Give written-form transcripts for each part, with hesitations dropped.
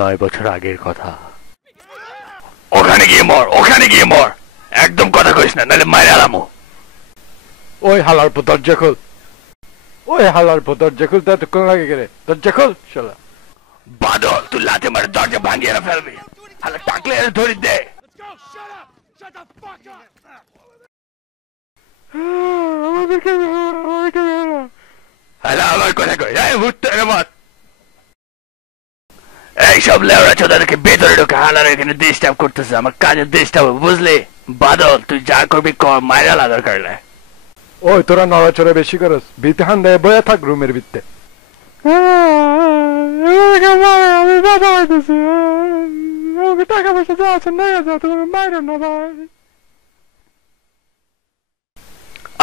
9 বছর আগের কথা। ওখানে গিয়ে মর একদম কথা কইস না, নাহলে মাইরা আলামো। ওই হালার পর দরজা খোল, দরজা খুলতে এতক্ষণ লাগে গেলে, দরজা খোল শালা। বাদল, তুই লাথি মারে দরজা ভাঙিয়ে ফেলবি। হালা টাকলে ধরি দে। হালা আমার কথা কই, এইসব লেওড়া চোদাদেরকে ভেতরে ঢোকে, হালার এখানে ডিস্টার্ব করতেছে, আমার কাজে ডিস্টার্ব হবে, বুঝলি? বাদল, তুই যা করবি কর, মাইরা লাদার করলে। ওই তোরা নড়াচড়া বেশি করস, ভিতে হান দেয় বয়া থাক রুমের ভিতরে। টাকা পয়সা যা আছে না তুমি মাইরো না ভাই।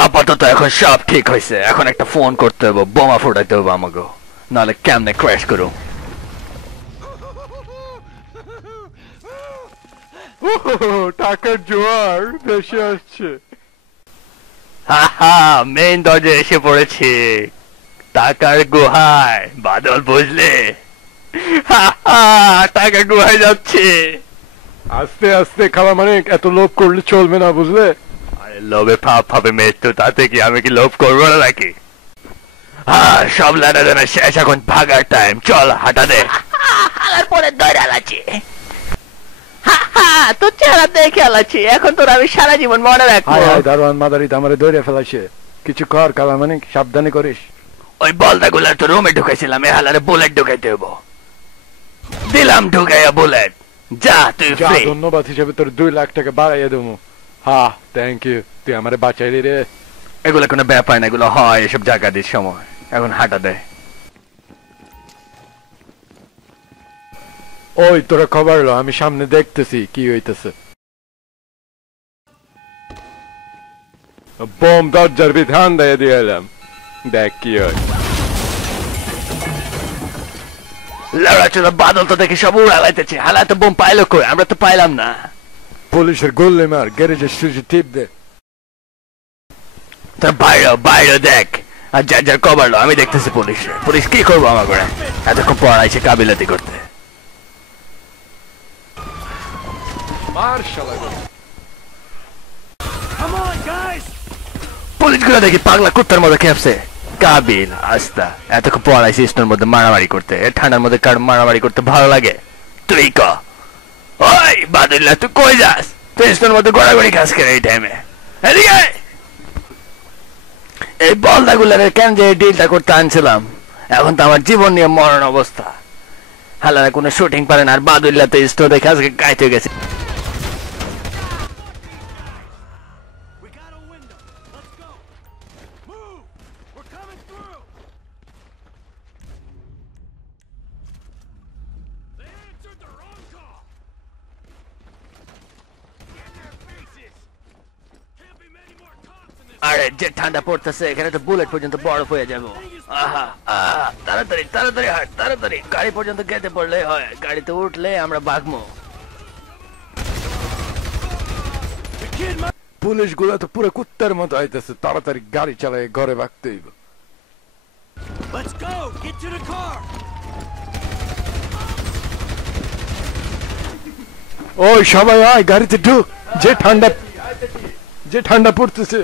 আপাতত এখন সব ঠিক হয়েছে, এখন একটা ফোন করতে হবে, বোমা ফুটাইতে হবে আমাকে, নাহলে কেমনে ক্র্যাশ করুম। টাকার জোয়ার বেশি আসছে। মেইন দরজা এসে পড়েছে, টাকার গুহায়। বাদল, বুঝলে? টাকা গুহায় যাচ্ছে। আস্তে আস্তে খাওয়া, মানে এত লোভ করলে চলবে না, বুঝলে? আরে লোভে পাপ হবে মৃত্যু, তাতে কি? আমি কি লোভ করবো না নাকি? সব লেনা দেনা শেষ, এখন ভাগার টাইম, চল হাঁটা দে। হালার পরে দৌড় আলাচ্ছি, তোর চেহারা দেখে আলাচ্ছি, এখন তোর আমি সারা জীবন মনে রাখবো। দারোয়ান মাদারি আমারে দৌড়ে ফেলাইছে, কিছু কর কালা, মানে সাবধানে করিস। ওই বলদা গুলার তো রুমে ঢুকাইছিলাম, এ হালারে বুলেট ঢুকাইতে হবো। দিলাম ঢুকাইয়া বুলেট, যা তুই ফ্রি। ধন্যবাদ হিসেবে তোর 2 লাখ টাকা বাড়াইয়া দেবো। হ্যাঁ, থ্যাংক ইউ, তুই আমারে বাঁচাইলি রে। এগুলো কোনো ব্যাপার না, এগুলো হয় এসব জায়গাটির সময়। এখন হাঁটা দে। ওই তোরা খবর লো, আমি সামনে দেখতেছি কি হইতেছে। বোম দরজার বিধান দিয়ে দিলাম, দেখ কি হয়। লড়াচড়া বাদল তো দেখি সব উড়ালাইতেছে, হালা তো বোম পাইলো কই? আমরা তো পাইলাম না। পুলিশের গোল্লে মার, গ্যারেজের সুইচে টিপ দে। তোর বাইরে দেখ, আর যার কভার লো, আমি দেখতেছি পুলিশ কি করবো আমার করে? এতক্ষণ পড়াইছে কাবিলাতি করতে। পুলিশগুলো দেখি পাগলা কুত্তার মধ্যে খেপছে। কাবিল আস্তা, এতক্ষণ পড়াইছে স্টোর মধ্যে মারামারি করতে, ঠান্ডার মধ্যে কার মারামারি করতে ভালো লাগে? তুই ক। ওই বাদুল্লাহ, তুই কই যাস? তুই স্টোর মধ্যে গড়াগড়ি খাস কেন এই টাইমে? এদিকে এই বলদাগুলার কেন যে ডিলটা করতে আনছিলাম, এখন তো আমার জীবন নিয়ে মরণ অবস্থা। হালারা কোনো শুটিং পারে না, আর বাদুল্লাহ তো স্টোর দেখে আজকে গাইতে হয়ে গেছে। আরে যে ঠান্ডা পড়তেছে, এখানে তো বুলেট পর্যন্ত বরফ হয়ে যাবো। তাড়াতাড়ি হাট, তাড়াতাড়ি গাড়ি পর্যন্ত গেতে পড়লে হয়, গাড়িতে উঠলে আমরা ভাগবো। পুলিশ গুলা তো পুরো কুত্তার মতো আইতেছে, তাড়াতাড়ি গাড়ি চালায় ঘরে ভাগতে হইব। ওই সবাই আয়, গাড়িতে ঢুক, যে ঠান্ডা পড়তেছে।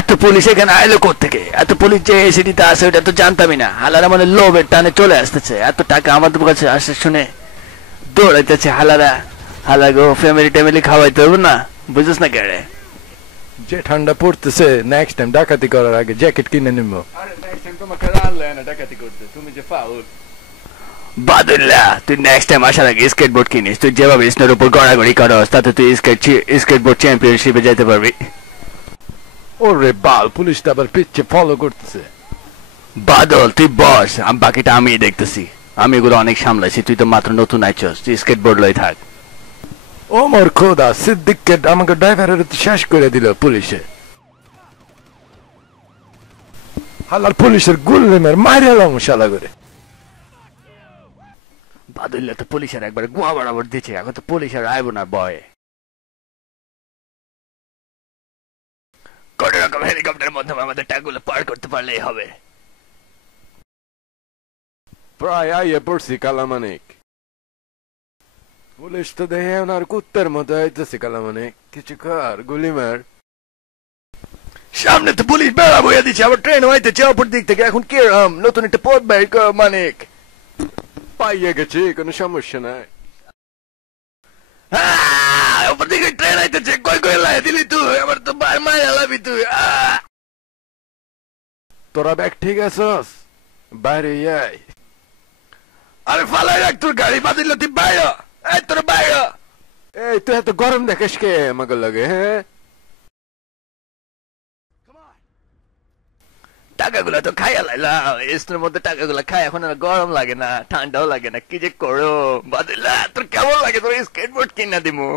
এত পুলিশ এখানে আইলো কোত্থেকে? এত পুলিশ যে এই সিটিতে আসে ওটা তো জানতামই না। হালারা মানে লোভের টানে চলে আসতেছে, এত টাকা আমাদের কাছে আসে শুনে দৌড়াইতেছে হালারা। হালাগো ফ্যামিলি খাওয়াইতে হবে না, বুঝিস না কেড়ে? যে ঠান্ডা পড়তেছে, নেক্সট টাইম ডাকাতি করার আগে জ্যাকেট কিনে নিবো। বাদুল্লাহ, তুই নেক্সট টাইম আসার আগে স্কেটবোর্ড কিনিস। তুই যেভাবে স্নোর উপর গড়াগড়ি করস, তাতে তুই স্কেটবোর্ড চ্যাম্পিয়নশিপে যেতে পারবি। ওরে বাল, পুলিশটা আবার পিচ্ছে ফলো করতেছে। বাদল, তুই বস, বাকিটা আমি দেখতেছি। আমি এগুলো অনেক সামলাইছি, তুই তো মাত্র নতুন আইছস, তুই স্কেটবোর্ড লই থাক। ও মোর খোদা, সিদ্দিককে আমাকে ড্রাইভারের শেষ করে দিল পুলিশে। হালার পুলিশের গুল্লে মারে এলাম শালা করে। বাদুল্লাহ তো পুলিশের একবার গোয়া বরাবর দিচ্ছে, এখন তো পুলিশ আর আইব না ভয়ে। কোন রকম হেলিকপ্টারের মাধ্যমে আমাদের টাকাগুলো পার করতে পারলেই হবে। প্রায় আইয়ে পড়ছি কালামানিক। পুলিশ তো দেখে ওনার কুত্তার মতো আইতেছে কালামানিক, কিছু কর, গুলি মার। সামনে তো পুলিশ বেড়া বইয়া দিচ্ছে, আবার ট্রেন হইতেছে অপর দিক থেকে। এখন কি নতুন একটা পথ বাইর কর মানিক। পাইয়ে গেছি, কোনো সমস্যা নাই। অপর দিকে ট্রেন হইতেছে, কই কই লাই দিলি তুই, আবার তো মায় লাবি তুই। তোরা ব্যাগ ঠিক আছস? বাইরে আয়। আরে ফালাই রাখ তোর গাড়ি, বাদিল তুই বাইরে। এই তোর বাইরে। এই তুই এত গরম দেখিস কে আমাকে লাগে? হ্যাঁ, টাকাগুলো তো খাইয়া লাইলাম, এসনের মধ্যে টাকাগুলো খাই, এখন আর গরম লাগে না, ঠান্ডাও লাগে না, কি যে করো বাদিল্লা। তোর কেমন লাগে তোর স্কেটবোর্ড কিনা দিমু?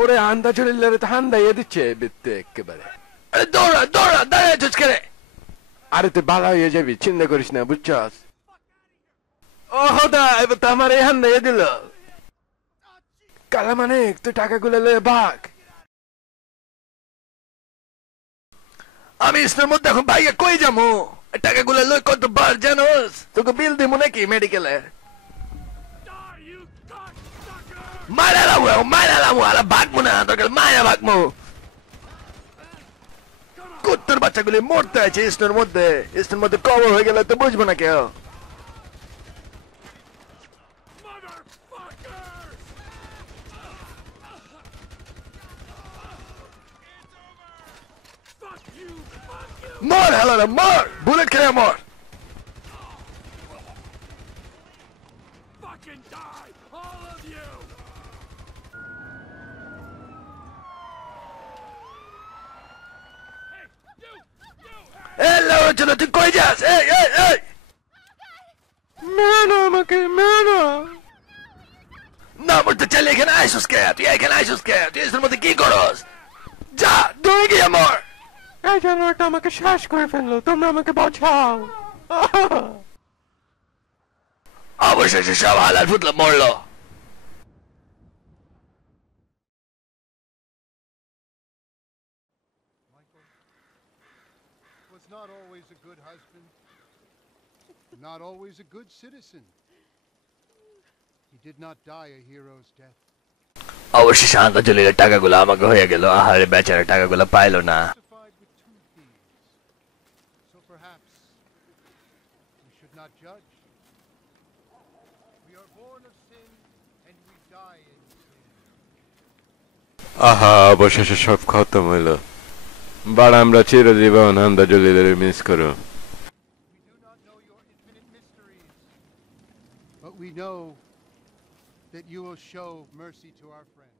ওরে হান্দা চলিলে তো হান্দাইয়ে দিচ্ছে বিত্তে একেবারে। আরে দৌড়া দৌড়া, দাঁড়িয়ে আছিস কেন? আরে তুই বালা হয়ে যাবি, চিন্তা করিস না, বুঝছস? ও হদা, এবার তো আমার এই হান্দাইয়ে দিল। কালামানিক, তুই টাকাগুলো লয়ে ভাগ। আমি এসনের মধ্যে এখন ভাইয়া কই যাবো? টাকাগুলো লই কত বার জানোস? তোকে বিল দিমু নাকি মেডিকেলের? মাইরা লামু, আরে ভাগমু না, তোকে মাইরা ভাগমু। কুত্তর বাচ্চাগুলি মরতে আছে এসনের মধ্যে, এসনের মধ্যে কবর হয়ে গেলে তো বুঝবো না কেউ। মর হালারা মর, বুলেট খেয়ে মর। চলো তুই কই যাস? এই এই এই, মেরো আমাকে, মেরো। না মরতে চাইলে এখানে আইসুস কে? তুই এখানে আইসুস কে? তুই এসনের মধ্যে কি করস? যা তুই গিয়ে মর। এই জানোয়ারটা আমাকে শ্বাস করে ফেললো, তোমরা আমাকে বাঁচাও। অবশেষে সব হালাল ফুটলো মরলো। Was not always a good husband, not always a good citizen. He did not die a hero's death. অবশেষে আন্দাজলিলের টাকাগুলো আমাকে হয়ে গেল। আহারে বেচারা টাকাগুলো পাইলো না। Crucified with two thieves. So perhaps we should not judge. We are born of sin and we die in sin. আহা, অবশেষে সব খতম হইলো। বাড়া, আমরা চিরজীবন হান্দা জলিলের মিস করো। We do not know your infinite mysteries, but we know that you will show mercy to our friends.